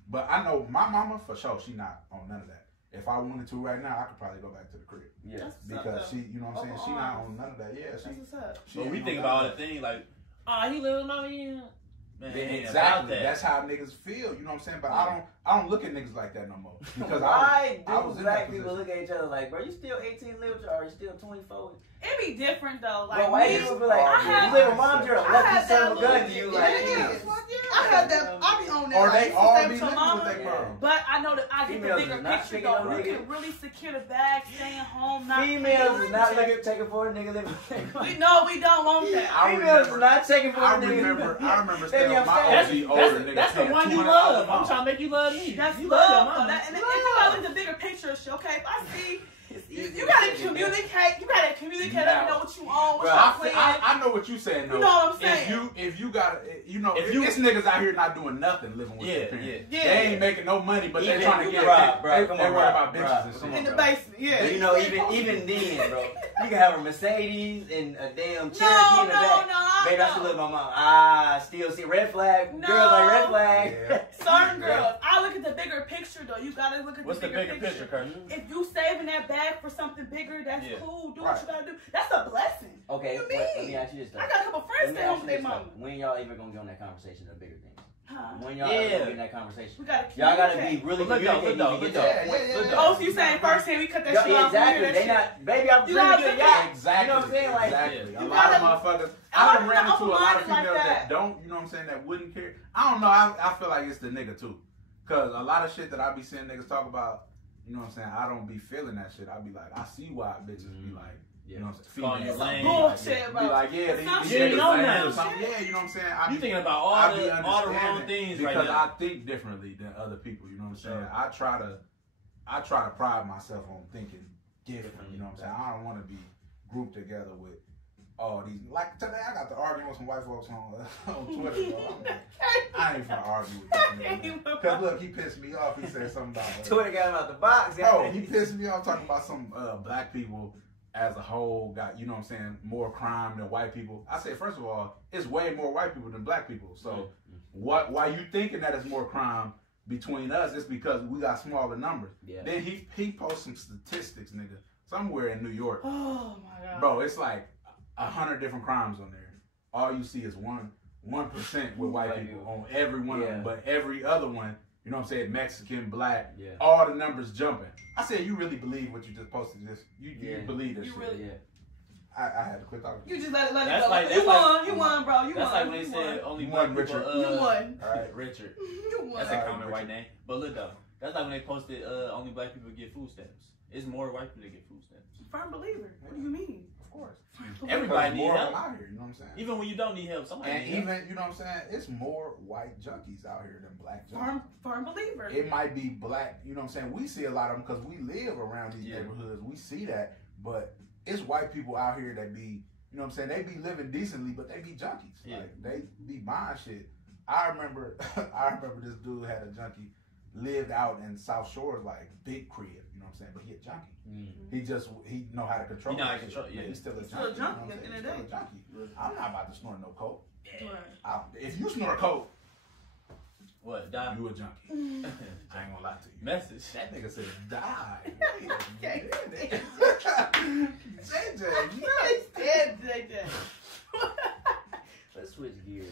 But I know my mama for sure. She not on none of that. If I wanted to right now, I could probably go back to the crib. Yeah. Because she, you know what I'm saying? She not on none of that. Yeah. She we think about all the things like, he living on here. Man, exactly. That's how niggas feel. You know what I'm saying? But I don't look at niggas like that no more. Because why do black people look at each other like, bro, you still 18 living or you still 24? It be different though. Like, bro, white people be like, you live with mom, you're a lucky son of a gun to you. Like, I had that. I be on that. Or they all be living with their mom. But I know that I get the bigger picture though. You can really secure the bag, staying home, not females is not looking taking for a nigga living. We know we don't want that. Females is not taking for a nigga. I remember staying with my OG older nigga. That's the one you love. I'm trying to make you love me. That's love. And if you gotta look at the bigger picture, okay, if I see. You gotta communicate. You gotta communicate. Let me know what you own. What you plan. I know what you saying. Though. You know what I'm saying. If you got, you know, if this niggas out here not doing nothing, living with their parents. They ain't making no money, but they trying to get it. They worry about bitches and shit. In the basement, But you know, even then, bro, you can have a Mercedes and a damn Cherokee in the back. Baby, I still live with my mom. Still see red flag. Girls like red flag. Certain girls. I look at the bigger picture though. You gotta look at what's the bigger picture, Kurt? If you saving that bag for something bigger, that's cool. Do what you gotta do. That's a blessing. Okay, what you mean? Let me ask you this though. I got a couple friends that home with their mama. When y'all even gonna get on that conversation of bigger things? When y'all ever get in that conversation? We gotta y'all gotta be really communicating. Oh, so you saying first hand we cut that shit off? Exactly. They not, baby, I'm pretty good guy. Exactly. You know what I'm saying? Like, exactly. A lot of motherfuckers. I done ran into a lot of females that don't, you know what I'm saying, that wouldn't care. I don't know. I feel like it's the nigga too. Cause a lot of shit that I be seeing niggas talk about, you know what I'm saying, I don't be feeling that shit. I be like, I see why bitches be like, you know what I'm saying, females bullshit, be like, yeah, these niggas lame or something. Yeah, you know what I'm saying? You thinking about all the wrong things right now. Because I think differently than other people, you know what I'm saying? I try to pride myself on thinking different, you know what I'm saying? I don't want to be grouped together with all these. Like today, I got to argue with some white folks on Twitter, bro. I ain't finna argue with this nigga. Because look, he pissed me off. He said something about Twitter got him out the box. Oh, he pissed me off talking about some black people as a whole got, you know what I'm saying, more crime than white people. I said, first of all, it's way more white people than black people. So why you thinking that it's more crime between us? It's because we got smaller numbers. Yeah. Then he posted some statistics, nigga, somewhere in New York. Oh my God. Bro, it's like 100 different crimes on there. All you see is 1% with white people on every one of them, but every other one, you know what I'm saying, Mexican, black, all the numbers jumping. I said, you really believe what you just posted? You believe this shit? Really? I had to quit talking. You just let it go. You won, bro. You won. That's like when they said only black people. You won. All right, Richard. You won. That's a common white name. But look though, that's like when they posted only black people get food stamps. It's more white people that get food stamps. Firm believer. What do you mean? Of course. Everybody needs help out here, you know what I'm saying? Even when you don't need help, somebody needs help. And even, you know what I'm saying, it's more white junkies out here than black junkies. Firm believer. It might be black, you know what I'm saying? We see a lot of them because we live around these neighborhoods. We see that, but it's white people out here that be, you know what I'm saying, they be living decently, but they be junkies. Yeah. Like, they be buying shit. I remember this dude had a junkie, lived out in South Shores, like, big crib, you know what I'm saying, but he a junkie. He know how to control it. He's still a junkie. Still a junkie at the end of the day. I'm not about to snort no coke. If you snort coke, What? Die? You a junkie. I ain't gonna lie to you. Message. That nigga said die. JJ. Let's switch gears.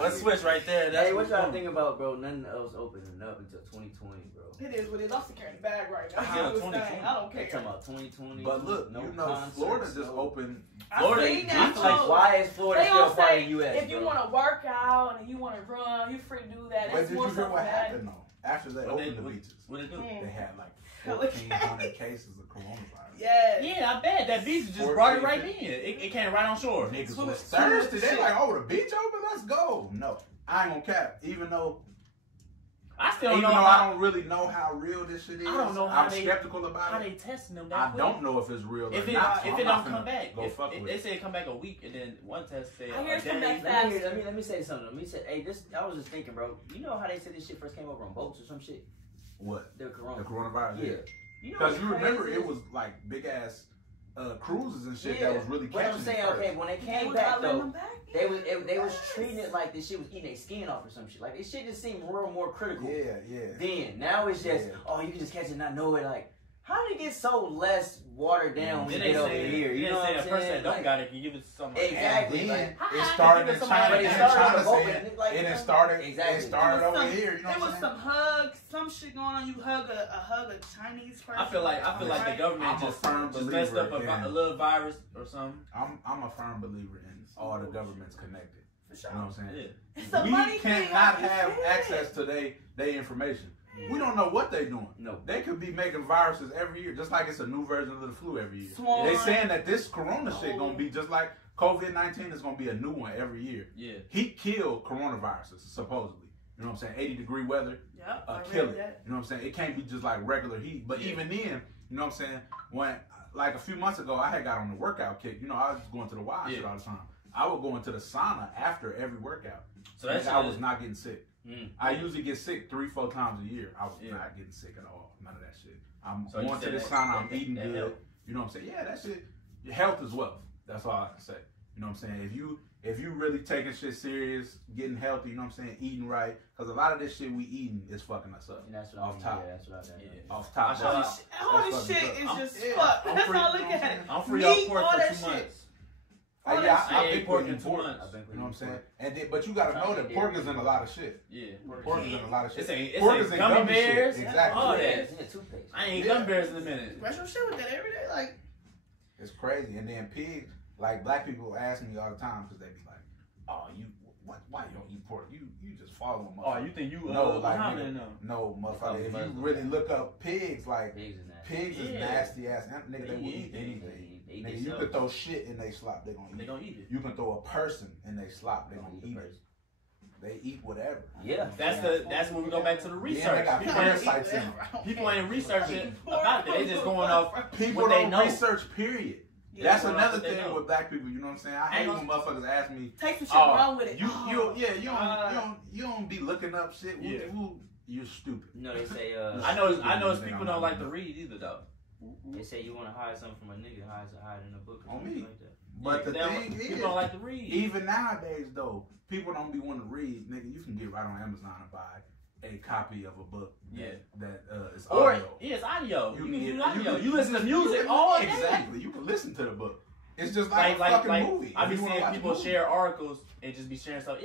Let's switch right there. Hey, what y'all think about, bro? Nothing else opening up until 2020, bro. It is what it is. I'm securing the bag right now. Yeah, 2020. I don't care. They talking about 2020. But look, no you know, concerts, Florida just opened. Florida, I seen that, Like, why is Florida they still don't part say of the U.S., if you bro? want to work out and you want to run, you free to do that. But That's did more you hear what something happened though? After they opened the beaches, What they do? they had like 1,400 cases of coronavirus. Yeah. Yeah, I bet that beach just brought it right in. It came right on shore. Niggas was thirsty. They like, oh, the beach open, let's go. No, I ain't gonna cap. Even though I still don't know. I don't really know how real this shit is. I don't know how I'm skeptical about how it. they testing them. I don't know if it's real. If or it not, so if I'm it not don't finna come back, go fuck with they it. say it come back a week, and then one test say I hear a it come day. back fast. Let me say something. Let me say, hey, this. I was just thinking, bro. You know how they said this shit first came over on boats or some shit? What? The The coronavirus. Yeah. Because you remember it was like big ass cruises and shit that was really catching. But I'm saying, okay, when they came back though, they was treating it like this shit was eating their skin off or some shit. Like this shit just seemed more critical. Yeah. Then now it's just, oh, you can just catch it and not know it. Like, how did it get so less watered down when you get over here? You know what I'm saying? A person that don't got it can give it to somebody. Exactly. And then like, it started in China, but it and started China on the boat, saying, and it started. Exactly. It started over here. You know There what was I'm some hugs, some shit going on. You hug a Chinese person. I feel like the government I'm a just firm messed up believer a in- little virus or something. I'm a firm believer in all the governments connected. For sure. You know what I'm saying? Yeah. It's a We money cannot thing, have like you access to their information. We don't know what they're doing. No. They could be making viruses every year, just like it's a new version of the flu every year. Swarm. They saying that this corona shit gonna be just like COVID-19 is gonna be a new one every year. Yeah. Heat killed coronaviruses, supposedly. You know what I'm saying? 80-degree weather, Yep, I kill read it. that. You know what I'm saying? It can't be just like regular heat. But even then, you know what I'm saying? When, like a few months ago, I had got on the workout kick. You know, I was going to the Y shit all the time. I would go into the sauna after every workout. So that's I was not getting sick. Mm. I usually get sick 3-4 times a year. I was not getting sick at all. None of that shit. I'm So going to the sauna. I'm eating good. Help. You know what I'm saying? Yeah, that shit. Your health is wealth. That's all I can say. You know what I'm saying? If you really taking shit serious, getting healthy, you know what I'm saying, eating right, because a lot of this shit we eating is fucking us up. And that's what off top. Yeah, that's what I Yeah. Off top. All this shit is just fuck. I'm That's free, all I you look know what at I'm it. I'm free Meat, off pork all for that 2 shit. months. All Yeah, that I've shit. been Pork putting in 2 pork. months. You know what I'm saying? And then, but you gotta know that pork is in a lot of shit. Yeah. Pork is in a lot of shit. It's Pork ain't is in gummy bears. shit. Exactly. All that. Yeah, toothpaste. I ain't gummy bears in a minute. Brush your shit with that every day, like. It's crazy. And then pigs, like black people ask me all the time because they be like, "Oh, why you don't eat pork? You just follow them." Oh, you think you no, like nigga, no, motherfucker. If you really look up pigs, like Pigs is nasty ass. Nigga, they will eat anything. Nigga, you could throw shit in they slop, they gonna eat. They gonna eat it. You can throw a person in they slop, they gonna eat it. They eat whatever. Yeah. That's when we go back to the research. Yeah, they got parasites in them. People ain't researching about it. They just going off People what they don't know. research, period. Yeah, That's another thing know. with black people, you know what I'm saying? I hate when motherfuckers ask me, Take some shit wrong with it. you don't be looking up shit. Yeah. You're stupid. You know they say I know people don't like to read either though. they say you want to hide something from a nigga, hide it in a book or On something me. like that. But the thing is, people don't like to read. even nowadays though, people don't be wanting to read. Nigga, you can get right on Amazon and buy a copy of a book that is Or audio. it's audio. You can get- use audio. can- You listen to music all day. Exactly. You can listen to the book. It's just like a fucking movie. I be If you wanna seeing watch a people movie. share articles and just be sharing stuff.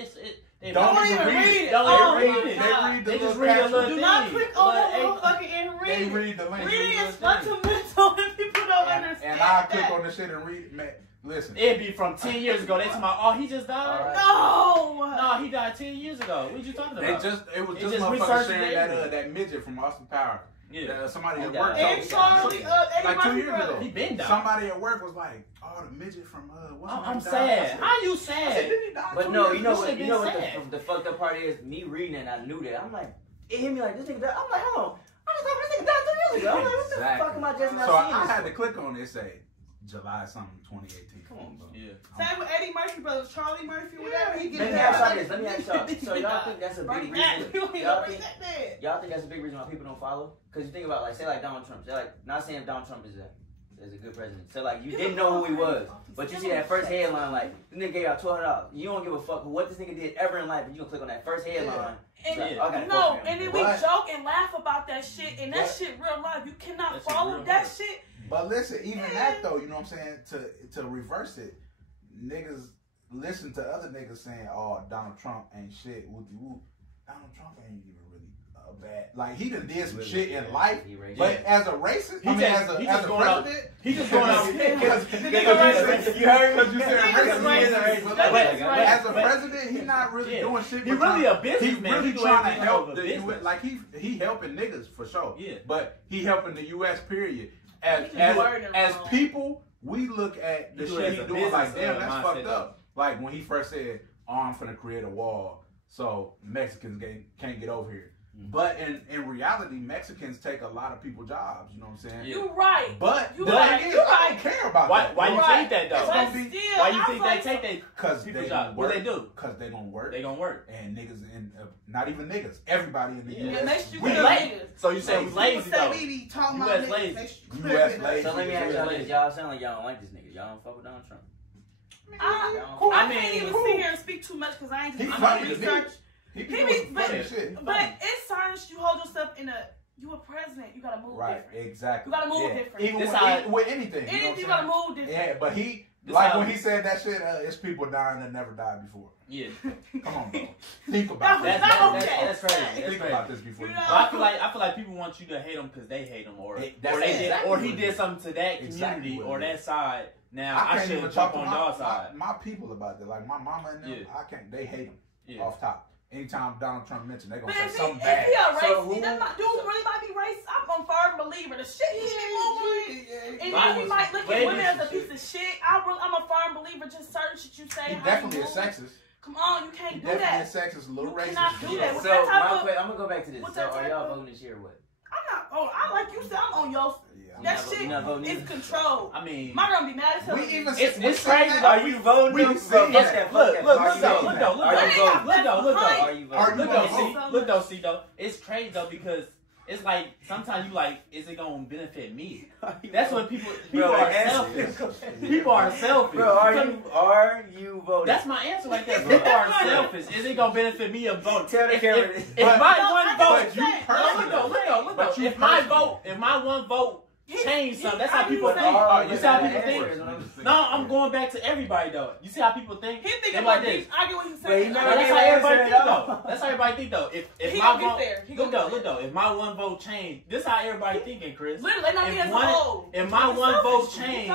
They Don't even read it. Don't Oh even my read it. God. They just little read a caption. little Do thing. not click on But, the motherfucker and They read it. read the link. Reading is fundamental and people don't understand And I click that. on the shit and read it. Man, listen. It'd be from 10 years ago. They talking about, oh, he just died? No! No, he died 10 years ago. What you talking about? It was just just motherfuckers researching sharing it. that midget from Austin Powers. Yeah. Somebody at Yeah. work. And Charlie, Eddie like 2 Murphy years brother. ago. He been died. Somebody at work was like, "Oh, the midget from what's her I'm name sad. died." How you I said, sad? "Didn't he die But 2 no, years you know ago?" what sad. the fucked up part is? Me reading it and I knew that. I'm like, it hit me like this nigga died. I'm like, hold on. I just thought this nigga died 2 years ago. I'm like, what the fuck am I just now So seeing I this had for? to click on it. Say July something 2018. Come on, bro. Yeah. Same with Eddie Murphy brothers, Charlie Murphy, whatever. He Let get me ask y'all this. Let me ask y'all. So y'all think that's a big reason? Y'all think that's a big reason why people don't follow? Because you think about, like, say like Donald Trump. Say like, not saying Donald Trump is as a good president. So like you didn't know who he was, but you see that first headline like this nigga gave out $200. You don't give a fuck what this nigga did ever in life, and you gonna click on that first headline. And, like, and then we joke and laugh about that shit, and that shit real life. You cannot follow that shit. But listen, even that though, you know what I'm saying? To reverse it, niggas listen to other niggas saying, "Oh, Donald Trump ain't shit." Donald Trump ain't even really bad. Like he done did some shit in life, but as a racist, as a president, he just going out. You heard what you said, racist. As a president, he not really doing shit. He really a businessman. He really trying to help the U.S. Like he helping niggas for sure. Yeah. But he helping the U.S. period. As people, we look at the shit he doing like, damn, that's fucked up. Like when he first said, "Oh, I'm finna create a wall so Mexicans can't get over here." But in reality, Mexicans take a lot of people's jobs. You know what I'm saying? You're right. But the thing is, I don't care about that. Why you think that though? Why you think they take that people's jobs? What they do? Because they gonna work. They gonna work. And niggas, not even niggas, everybody in the U.S. We lazy. So you say we lazy though? U.S. lazy. U.S. lazy. So let me ask y'all this: y'all sound like y'all don't like this nigga. Y'all don't fuck with Donald Trump. I can't even sit here and speak too much because I ain't just I'm research. He be funny shit. But it's certain you hold yourself in you a president, you gotta move different. Exactly. You gotta move different. Even with anything. You gotta move different. Yeah, but when he said that shit, it's people dying that never died before. Yeah. Come on, bro. Think about this. That's crazy. Think about this before you. I feel like people want you to hate him because they hate him, or he did something to that community or that side. Now I shouldn't jump on y'all side. My people about that, like my mama and them, I can't. They hate him off top. Anytime Donald Trump mentioned, they're gonna say something bad. If he a racist, dude really might be racist. I'm a firm believer. The shit he be moving, and then he might look at women as a piece of shit. I'm a firm believer. Just certain shit you say. He definitely a sexist. Come on, you can't do that. Definitely a sexist, little racist. Cannot do that. So I'm gonna go back to this. So are y'all voting this year or what? I'm not. Oh, I like you said. I'm on your. That shit is controlled. I mean, my gonna be mad as hell. It's crazy. Are you voting? Look though, see though. It's crazy though because it's like sometimes you like, is it gonna benefit me? That's what people are selfish. People are selfish. Bro, are you voting? That's my answer right there. People are selfish. Is it gonna benefit me a vote? Tell the camera. If my one vote, look though. If my one vote change something. That's how people think. You see how people think? No, I'm going back to everybody though. You see how people think? He think like this. I get what he's saying. That's how everybody think though. That's how everybody think though. If my vote, look though. If my one vote change, this how everybody thinking, Chris. Literally, if my one vote change,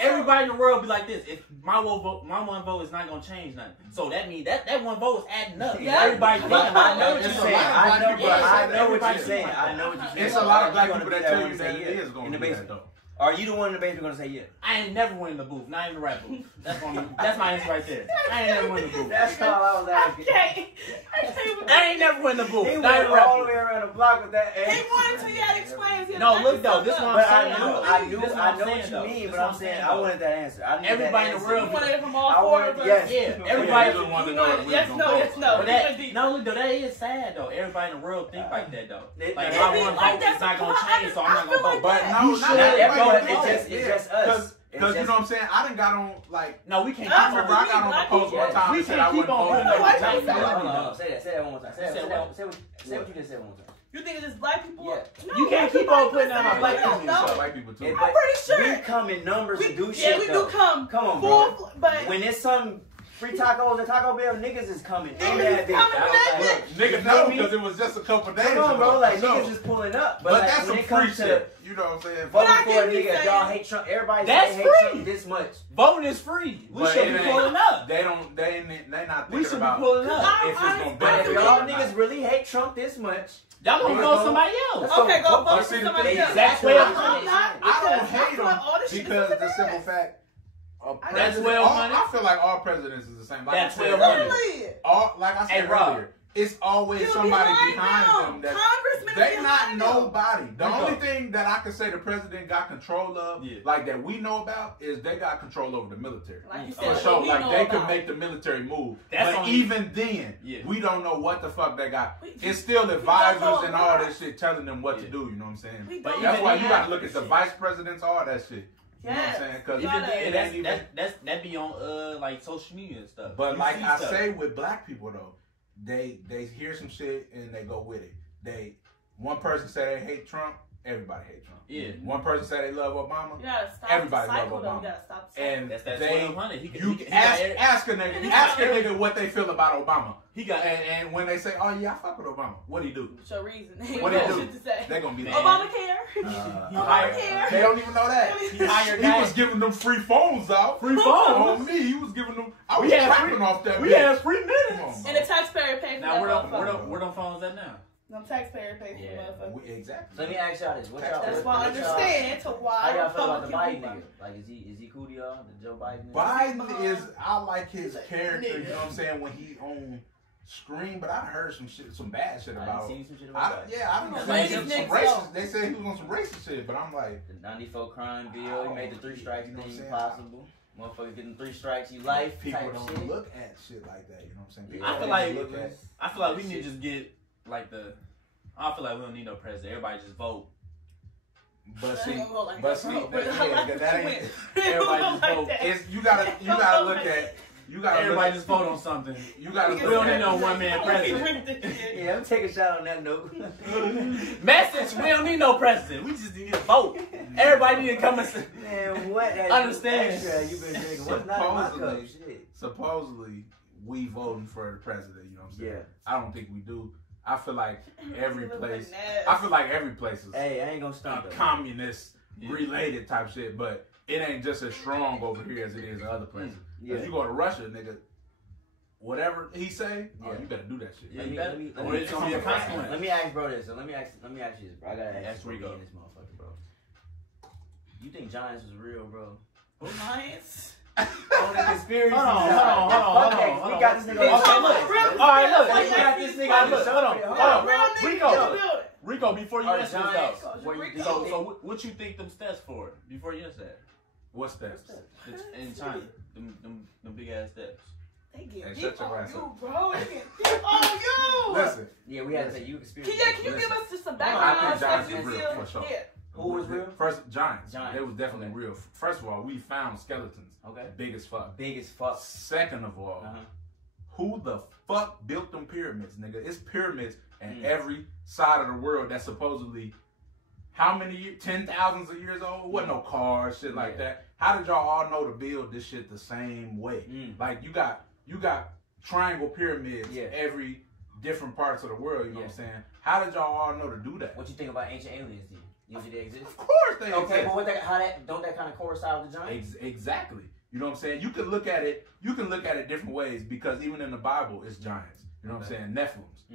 everybody in the world be like this. If my one vote is not gonna change nothing. So that means that one vote is adding up. Everybody thinking. I know what you're saying. I know what you're saying. It's a lot of black people that tell you that it is going to be that though. Are you the one in the basement gonna say yeah? I ain't never went in the booth, not in the rap booth. That's my answer right there. I ain't never went in the booth. That's all I was asking. I ain't never went in the booth. He went all the way around the block with that. He wanted to, yeah, explain. No, look though, this one I'm saying. I know what you mean, but I'm saying I wanted that answer. Everybody in the world. You wanted it from all four of us. Yes. Everybody just wanted to know. Yes, no. No, look though, that is sad though. Everybody in the world think like that though. Like my one vote is not gonna change, so I'm not gonna vote. But no, not everybody. It's just us. Because you know what I'm saying? I done got on, like... No, we can't I remember I got on the post one time and said I wouldn't vote. Say that one more time. Say what you just said one more time. You think it's just black people? Yeah. No, you can't keep on putting that on black people. No. White people too. I'm pretty sure. We come in numbers to do shit. Yeah, we do come. Come on, bro. But when there's some free tacos at Taco Bell, niggas is coming. Niggas know because it was just a couple days ago. Come on, bro. Like, niggas is pulling up. But that's some free shit. You know what I'm saying? Voting for a nigga, y'all hate Trump. Everybody say hate Trump this much. Voting is free. We should be pulling up. They not thinking about. We should be pulling up. But if y'all niggas really hate Trump this much, y'all gonna vote somebody else. Okay, go vote for somebody else. That's where I don't hate them because the simple fact. That's well money. I feel like all presidents is the same. Like that's well money. Like I said earlier, it's always somebody behind them. That they not nobody. The only thing that I can say the president got control of, like that we know about, is they got control over the military. Like you for said, sure, like they can make the military move. But even then, we don't know what the fuck they got. It's still advisors and all this shit telling them what to do. You know what I'm saying? But that's why you got to look at the vice presidents, all that shit. You know what I'm saying? Because that be on like social media and stuff. But like I say with black people though, they hear some shit and they go with it. One person say they hate Trump, everybody hate Trump. Yeah. One person say they love Obama, stop everybody love Obama. And that's ask a nigga what they feel about Obama. And when they say, "Oh yeah, I fuck with Obama," what do you do? Show reason. What do you do? They gonna be like, Obamacare. They don't even know that. He was giving them free phones out. Free phones on me. He was giving them. I was trapping off that. We had free minutes. And the taxpayer paid for that. Where them phones at now? No taxpayer paid for the motherfucker. Exactly. So let me ask y'all this. That's why I understand to why. How y'all feel about the Biden nigga? Like, is he cool to y'all? The Joe Biden nigga? Biden is. I like his character. You know what I'm saying? When he on screen, but I heard some bad shit about him. I don't know. Some racist. They said he was on some racist shit, but I'm like, the 94 crime bill. He made the 3 strikes thing possible. Motherfuckers getting 3 strikes, you life. People don't look at shit like that. You know what I'm saying? I feel like we need to just get like I feel like we don't need no president. Everybody just vote. But see, everybody just vote. You gotta look at. Everybody just vote on something. You gotta. We don't need no one man president. Yeah, I'm taking a shot on that note. Message: we don't need no president. We just need to vote. Everybody need to come and say, man, what? Understand? You been drinking? What's not in my cup? Shit. Supposedly, we voting for the president. You know what I'm saying? Yeah. I don't think we do. I feel like every place. I feel like every place is. Hey, I ain't gonna stop. Communist related type shit, but it ain't just as strong over here as it is in other places. Yeah. If you go to Russia, nigga, whatever he say, you better do that shit. Yeah, you better. Or it's gonna be a consequence. Let me ask bro this. Let me ask you this, bro. I gotta ask Rico this motherfucker, bro. You think Giants was real, bro? Giants? On the conspiracy. Hold on. We got this nigga. Alright, we got this nigga. Hold on. Rico, before you answer this though. So what you think them stats for? Before you answer that. What steps? In China, them big ass steps. They get deep on you, bro. They get deep on you. Listen. Yeah, we had to say you experience. Can you give us just some background? I think Giants is real for sure. Yeah. Who was real? First, Giants. They was definitely real. First of all, we found skeletons. Okay. Big as fuck. Second of all, who the fuck built them pyramids, nigga? It's pyramids in every side of the world that's supposedly how many years? 10,000s of years old? Wasn't no cars, shit like that. How did y'all all know to build this shit the same way? Like you got triangle pyramids every different parts of the world. You know what I'm saying? How did y'all all know to do that? What you think about ancient aliens? Then? You think they exist? Of course they exist. Okay, but don't that kind of coincide with the Giants? Exactly. You know what I'm saying? You can look at it. You can look at it different ways because even in the Bible, it's giants. You know what I'm saying? Nephilims.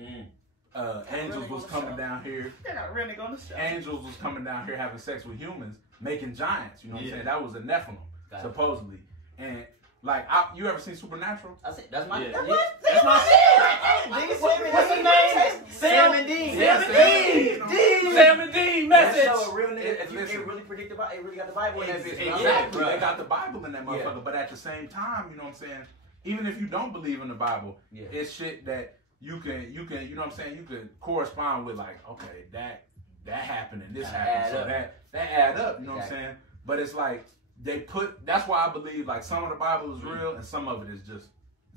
Angels was coming down here. They're not really going to show. Angels was coming down here having sex with humans, making giants. You know what I'm saying? That was a Nephilim, supposedly. And like, you ever seen Supernatural? That's my shit. What's his name? Sam and Dean. Sam and Dean message. So a real nigga, if you really predict about, it really got the Bible in that bitch. Exactly. They got the Bible in that motherfucker. But at the same time, you know what I'm saying? Even if you don't believe in the Bible, it's shit that you can, you know what I'm saying? You can correspond with like, okay, that happened and this happened, so that add up. You know what I'm saying? But it's like that's why I believe like some of the Bible is real and some of it is just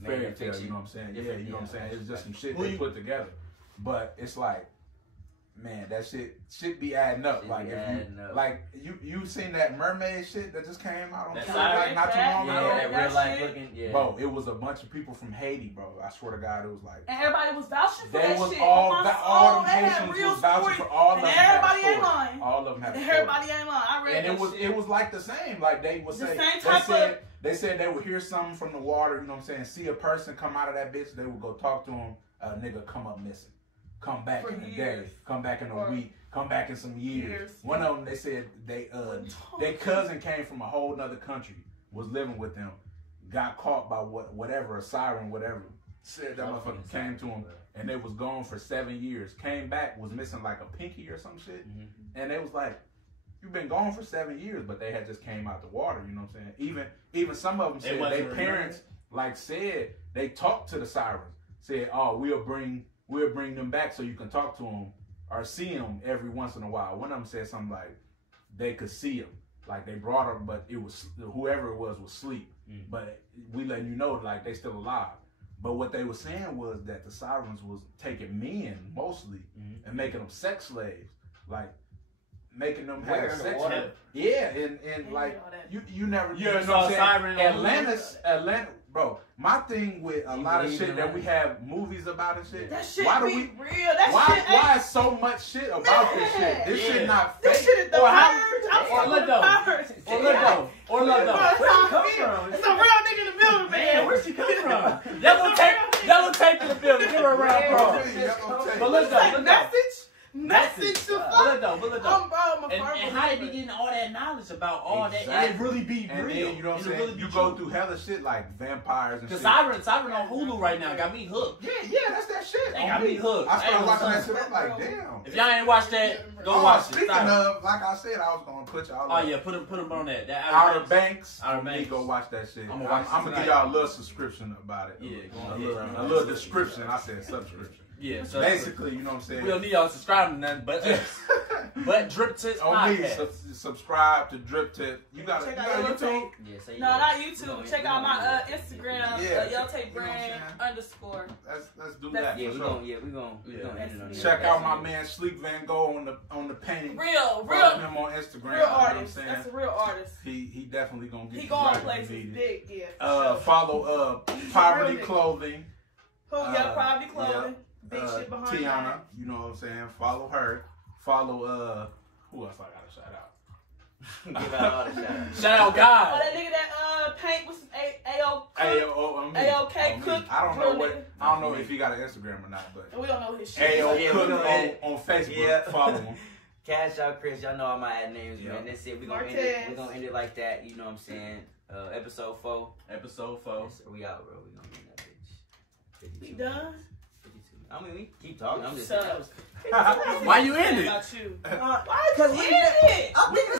fairy tale. You know what I'm saying? Yeah, you know what I'm saying? It's just some shit they put together. But it's like, man, that shit be adding up. Like you seen that mermaid shit that just came out on TV like not too long ago? Yeah, that real life looking. Yeah. Bro, it was a bunch of people from Haiti, bro. I swear to God, it was like. And everybody was vouching for that shit. All the Haitians was vouching for all of them. And everybody ain't lying. All of them had. Everybody ain't lying. I read that shit. And it was like the same. Like they would say. They said they would hear something from the water. You know what I'm saying? See a person come out of that bitch. They would go talk to him. A nigga come up missing. Come back in a day, come back in a week, come back in some years. One of them, they said their cousin came from a whole nother country, was living with them, got caught by whatever, a siren, whatever, Said that motherfucker came to him and they was gone for 7 years. Came back, was missing like a pinky or some shit. And they was like, you've been gone for 7 years, but they had just came out the water, you know what I'm saying? Even some of them said their parents like said they talked to the sirens. Said, oh, we'll bring them back so you can talk to them or see them every once in a while. One of them said something like they could see them. Like they brought them, but it was whoever it was asleep. But we letting you know like they still alive. But what they were saying was that the sirens was taking men mostly and making them sex slaves, like making them have sex. Yeah, and like you never you know what I'm saying? Atlanta, bro. My thing with a lot of shit that we have movies about and shit. That shit why do be we real? That why is so much shit about this shit? This shit not fake. This shit is the purge. Or look though. Where she come from? It's a real nigga in the building, man. Where she come from? Yellow tape in the building. Give her a round of applause. But look though. Message to fuck. But look though. And how they be getting all that knowledge about all that, and it really be and real. Then, you know what I'm saying? Really you go through hella shit like vampires and shit. Siren on Hulu right now got me hooked. Yeah, that's that shit. They got me hooked. I started watching that shit. I'm like, damn. If y'all ain't watched that, go watch it. Speaking of, like I said, I was gonna put y'all. Oh yeah, put them on that. Outer Banks. Outer Banks. Go watch that shit. I'm gonna give y'all a little subscription about it. Yeah, a little description. I said subscription. Yeah, so basically, you know what I'm saying. We don't need y'all subscribing to nothing, but Drip Tips on me. Subscribe to Drip Tip. You got YouTube? Yeah, no, not YouTube. Check out my Instagram, Yellow Tape Brand _. Let's do that. Yeah, we gonna end it on check out my man Sleep Van Gogh on the painting. Follow him on Instagram. Real artist. That's a real artist. He definitely gonna get. He going places big. Yeah. Follow Poverty Clothing. Poverty Clothing. Big shit behind Tiana, that. you know what I'm saying? Follow her. Follow who else I gotta shout out? Give out all the shout outs. Shout out God. Oh, that nigga that paint with some AOK Cook. I don't know if he got an Instagram or not, but we don't know his shit. AO Cook on Facebook. Yeah. Follow him. Cash out Chris, y'all know all my ad names, man. That's it. We're gonna end it like that, you know what I'm saying? Episode 4. Yes, we out, bro. We gonna end that bitch. 52 We done? minutes. 52. I mean, we keep talking. I'm just So, saying. Why you end it? About you. Why? Because we End it. I'm thinking